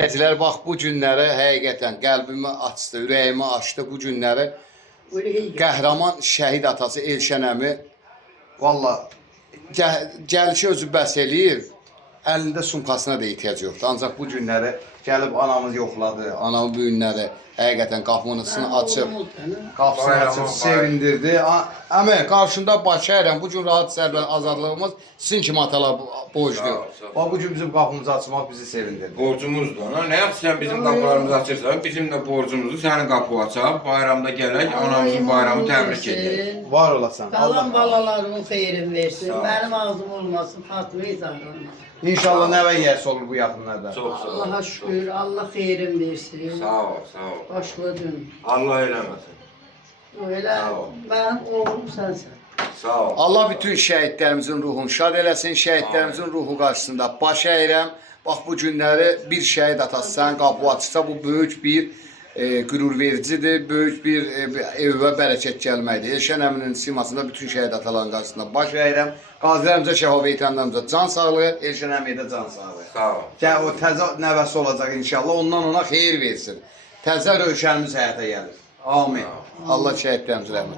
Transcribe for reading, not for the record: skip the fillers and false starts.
Gəzilər bax bu günləri həqiqətən qəlbimi açdı, ürəyimi açdı bu günləri. Qəhrəman şəhid atası Elşən əmi valla gəlişi özü bəs eləyir. Əlində sumkasına da ehtiyac yoxdur. Ancaq bu günləri gəlib anamız yoxladı. Anamın bu günləri həqiqətən qapısını açıb, qapısını açıb sevindirdi. Əmi, qarşında baş əyirəm. Bu gün rahat sərbəst azadlığımız sizin kimi atalar borcludur. Bu gün bizim qapımızı açmaq bizi sevindirdi. Borcumuzdur ona. Ne yapsan bizim kapılarımızı açırsan, bizim de borcumuzu senin kapı açaq. Bayramda gələk, anamızın bayramı təbrik edək. Var olasan. Qalan balalarımın xeyrin versin. Mənim ağzım olmasın, Fatma-i Zahra. İnşallah nəvə yiyəsi olur bu yaxınlarda. Çok sağ ol. Allaha şükür, Allah xeyrin versin. Sağ ol, sağ ol. Başla dün. Allah eləməsin. Öyle Sağ ol. benim oğlum sensin. Sağ ol. Allah bütün şəhidlərimizin ruhunu şad eləsin. Şəhidlərimizin ruhu qarşısında baş əyirəm. Bax bu günləri bir şəhid atası sənin qapı açsa bu böyük bir qürur vericidir. Böyük bir evə bərəkət gəlməkdir. Elşən əminin simasında bütün şəhid ataların qarşısında baş əyirəm. Qazilərimizə, şəhoveytanlarımıza can sağlığı, Elşən əmiyə də can sağlığı. Sağ ol. Gəl o təzə nəvəsi olacaq inşallah. Ondan ona xeyir versin. Təzə rövşənimiz həyata gəlir. Amin. Allah şəhidlərimizə rəhmət.